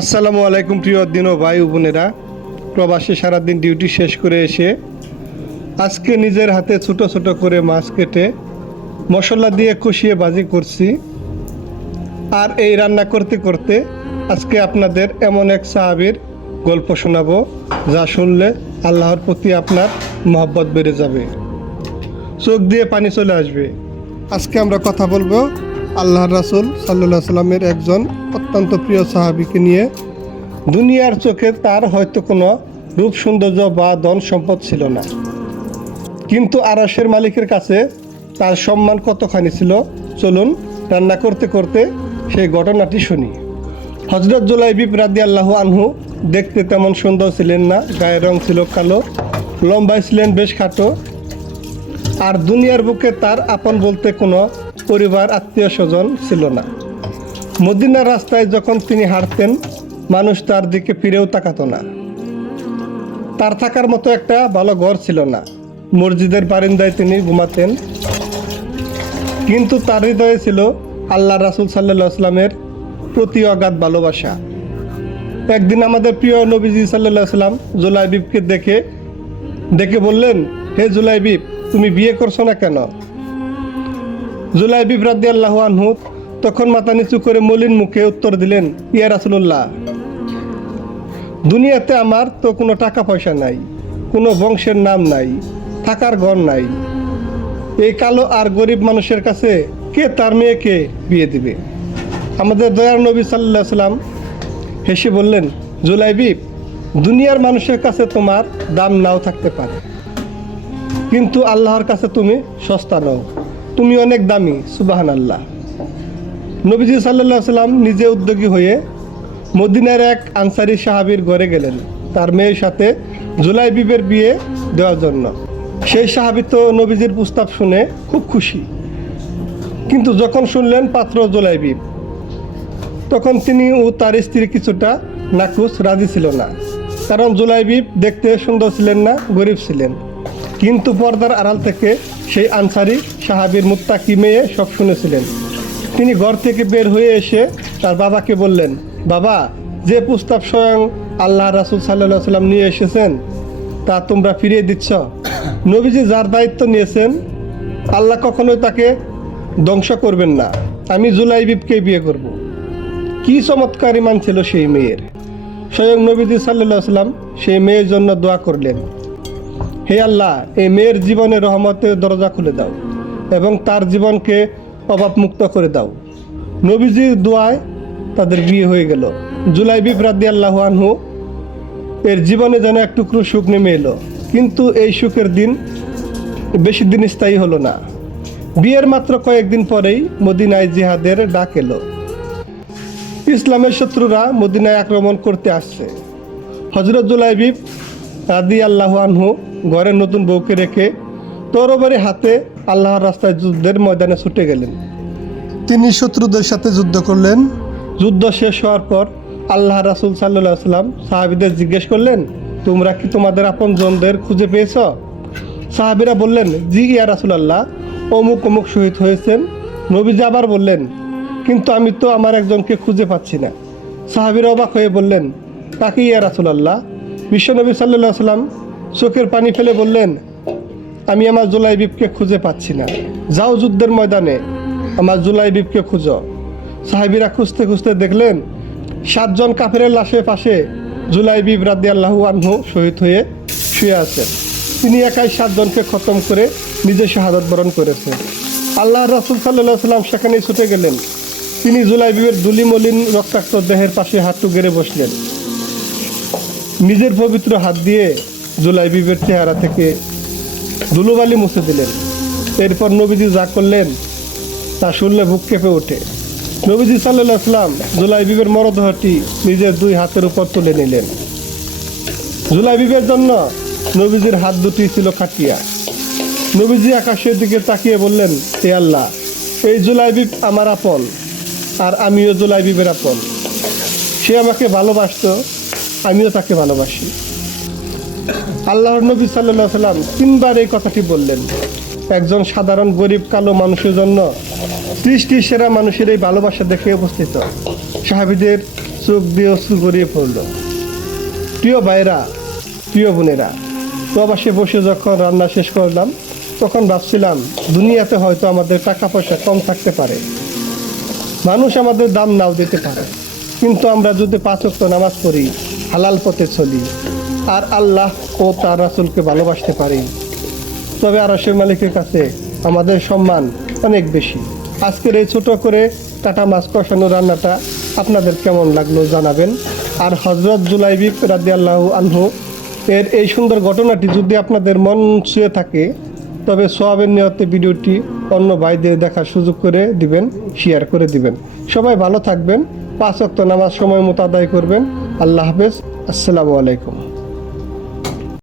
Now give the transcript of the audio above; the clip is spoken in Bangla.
আসসালামু আলাইকুম প্রিয় দিন ও ভাই বোনেরা, প্রবাসে সারাদিন ডিউটি শেষ করে এসে আজকে নিজের হাতে ছোট ছোট করে মাছ কেটে মশলা দিয়ে কষিয়ে ভাজি করছি। আর এই রান্না করতে করতে আজকে আপনাদের এমন এক সাহাবীর গল্প শোনাবো যা শুনলে আল্লাহর প্রতি আপনার মহব্বত বেড়ে যাবে, চোখ দিয়ে পানি চলে আসবে। আজকে আমরা কথা বলবো আল্লাহর রাসূল সাল্লাল্লাহু আলাইহি সাল্লামের একজন অত্যন্ত প্রিয় সাহাবীকে নিয়ে। দুনিয়ার চোখে তার হয়তো কোনো রূপ সৌন্দর্য বা ধন সম্পদ ছিল না, কিন্তু আরশের মালিকের কাছে তার সম্মান কতখানি ছিল। চলুন রান্না করতে করতে সেই ঘটনাটি শুনি। হযরত জুলাইবিব রাদিয়াল্লাহু আনহু দেখতে তেমন সুন্দর ছিলেন না, গায়ের রং ছিল কালো, লম্বায় ছিলেন বেশ খাটো। আর দুনিয়ার বুকে তার আপন বলতে কোনো পরিবার আত্মীয় স্বজন ছিল না। মদিনার রাস্তায় যখন তিনি হাঁটতেন মানুষ তার দিকে ফিরেও তাকাতো না। তার থাকার মতো একটা ভালো ঘর ছিল না, মসজিদের বারান্দায় তিনি ঘুমাতেন। কিন্তু তার হৃদয়ে ছিল আল্লাহ রাসূল সাল্লাল্লাহু আলাইহি সাল্লামের প্রতি অগাধ ভালোবাসা। একদিন আমাদের প্রিয় নবীজি সাল্লাল্লাহু আলাইহি সাল্লাম জুলাইবিবকে ডেকে বললেন, হে জুলাইবিব, তুমি বিয়ে করছো না কেন? জুলাইবিব রাদিয়াল্লাহু আনহু তখন মাথা নিচু করে মলিন মুখে উত্তর দিলেন, ইয়া রাসূলুল্লাহ, দুনিয়াতে আমার তো কোনো টাকা পয়সা নাই, কোনো বংশের নাম নাই, থাকার ঘর নাই। এই কালো আর গরিব মানুষের কাছে কে তার মেয়েকে বিয়ে দিবে? আমাদের দয়ার নবী সাল্লাল্লাহু আলাইহি সাল্লাম হেসে বললেন, জুলাইবিব, দুনিয়ার মানুষের কাছে তোমার দাম নাও থাকতে পারে, কিন্তু আল্লাহর কাছে তুমি সস্তা নও, তুমি অনেক দামি। সুবহানাল্লাহ। নবীজি সাল্লাল্লাহু আলাইহি সাল্লাম নিজে উদ্যোগী হয়ে মদিনার এক আনসারী সাহাবীর ঘরে গেলেন তার মেয়ের সাথে জুলাইবিবের বিয়ে দেওয়ার জন্য। সেই সাহাবী তো নবীজির প্রস্তাব শুনে খুব খুশি, কিন্তু যখন শুনলেন পাত্র জুলাইবিব, তখন তিনি ও তার স্ত্রী কিছুটা নাখুশ, রাজি ছিল না। কারণ জুলাইবিব দেখতে সুন্দর ছিলেন না, গরিব ছিলেন। কিন্তু পর্দার আড়াল থেকে সেই আনসারী সাহাবীর মুত্তাকি মেয়ে সব শুনেছিলেন। তিনি ঘর থেকে বের হয়ে এসে তার বাবাকে বললেন, বাবা, যে প্রস্তাব স্বয়ং আল্লাহ রাসূল সাল্লাল্লাহু আলাইহি সাল্লাম নিয়ে এসেছেন তা তোমরা ফিরিয়ে দিচ্ছ। নবীজি যার দায়িত্ব নিয়েছেন আল্লাহ কখনোই তাকে ধ্বংস করবেন না। আমি জুলাইবিবকে বিয়ে করব। কি চমৎকার ঈমান ছিল সেই মেয়ের। স্বয়ং নবীজি সাল্লাল্লাহু আলাইহি সাল্লাম সেই মেয়ের জন্য দোয়া করলেন, হে আল্লাহ, এই মেয়ের জীবনে রহমতের দরজা খুলে দাও এবং তার জীবনকে অভাবমুক্ত করে দাও। নবীজির দোয়ায় তাদের বিয়ে হয়ে গেল। জুলাইবিব রাদিয়াল্লাহু আনহু এর জীবনে যেন এক টুকরো সুখ নেমে এলো, কিন্তু এই সুখের দিন বেশি দিন স্থায়ী হলো না। বিয়ের মাত্র কয়েকদিন পরেই মদিনায় জিহাদের ডাক এলো। ইসলামের শত্রুরা মদিনায় আক্রমণ করতে আসছে। হযরত জুলাইবিব রাদিয়াল্লাহু আনহু ঘরের নতুন বউকে রেখে তরবারি হাতে আল্লাহর রাস্তায় যুদ্ধের ময়দানে ছুটে গেলেন। তিনি শত্রুদের সাথে যুদ্ধ করলেন। যুদ্ধ শেষ হওয়ার পর আল্লাহ রাসূল সাল্লাল্লাহু আলাইহি সাল্লাম সাহাবীদের জিজ্ঞেস করলেন, তোমরা কি তোমাদের আপনজনদের খুঁজে পেয়েছ? সাহাবীরা বললেন, জি ইয়া রাসূলুল্লাহ, অমুক অমুক শহীদ হয়েছেন। নবীজি আবার বললেন, কিন্তু আমি তো আমার একজনকে খুঁজে পাচ্ছি না। সাহাবীরা অবাক হয়ে বললেন, তাকে ইয়া রাসূলুল্লাহ? বিশ্বনবী সাল্লাল্লাহু আলাইহি সাল্লাম চোখের পানি ফেলে বললেন, আমি আমার জুলাইবিবকে খুঁজে পাচ্ছি না। যাও যুদ্ধের ময়দানে আমার জুলাইবিবকে খুঁজো। সাহাবীরা খুঁজতে খুঁজতে দেখলেন 7 জন কাফেরের লাশের পাশে জুলাইবিব রাদিয়াল্লাহু আনহু শহীদ হয়ে শুয়ে আছেন। তিনি একাই 7 জনকে খতম করে নিজে শাহাদাত বরণ করেছেন। আল্লাহর রাসূল সাল্লাল্লাহু আলাইহি সাল্লাম সেখানেই ছুটে গেলেন। তিনি জুলাইবিবের দুলিমলিন রক্তাক্ত দেহের পাশে হাঁটু গেড়ে বসলেন। নিজের পবিত্র হাত দিয়ে জুলাইবিবের চেহারা থেকে ধুলোবালি মুছে দিলেন। এরপর নবীজি যা করলেন তা শুনলে বুক কেঁপে ওঠে। নবীজি সাল্লাল্লাহু আলাইহি সাল্লাম জুলাইবিবের মরদেহটি নিজের 2 হাতের উপর তুলে নিলেন। জুলাইবিবের জন্য নবীজির হাত দুটি ছিল খাটিয়া। নবীজি আকাশের দিকে তাকিয়ে বললেন, হে আল্লাহ, এই জুলাইবিব আমার আপন, আর আমিও জুলাইবিবের আপন। সে আমাকে ভালোবাসতো, আমিও তাকে ভালোবাসি। আল্লাহর নবী সাল্লাল্লাহু আলাইহি সাল্লাম 3 বার এই কথাটি বললেন। একজন সাধারণ গরিব কালো মানুষের জন্য সৃষ্টির সেরা মানুষের এই ভালোবাসা দেখে উপস্থিত সাহাবীদের চোখ দিয়ে অশ্রু গড়িয়ে পড়লো। প্রিয় ভাইরা, প্রিয় বোনেরা, প্রবাসে বসে যখন রান্না শেষ করলাম তখন ভাবছিলাম দুনিয়াতে হয়তো আমাদের টাকা পয়সা কম থাকতে পারে, মানুষ আমাদের দাম নাও দিতে পারে, কিন্তু আমরা যদি 5 ওয়াক্ত নামাজ পড়ি, হালাল পথে চলি আর আল্লাহ ও তার রাসূলকে ভালোবাসতে পারি, তবে আরশের মালিকের কাছে আমাদের সম্মান অনেক বেশি। আজকের এই ছোট করে কাটা মাছ কষানো রান্নাটা আপনাদের কেমন লাগলো জানাবেন। আর হযরত জুলাইবিব রাদিয়াল্লাহু আনহু এর এই সুন্দর ঘটনাটি যদি আপনাদের মন ছুঁয়ে থাকে তবে সওয়াবের নিয়তে ভিডিওটি অন্য ভাইদের দেখার সুযোগ করে দিবেন, শেয়ার করে দিবেন। সবাই ভালো থাকবেন, 5 ওয়াক্ত নামাজ সময় মতো আদায় করবেন। আল্লাহ হাফেজ, আসসালামু আলাইকুম।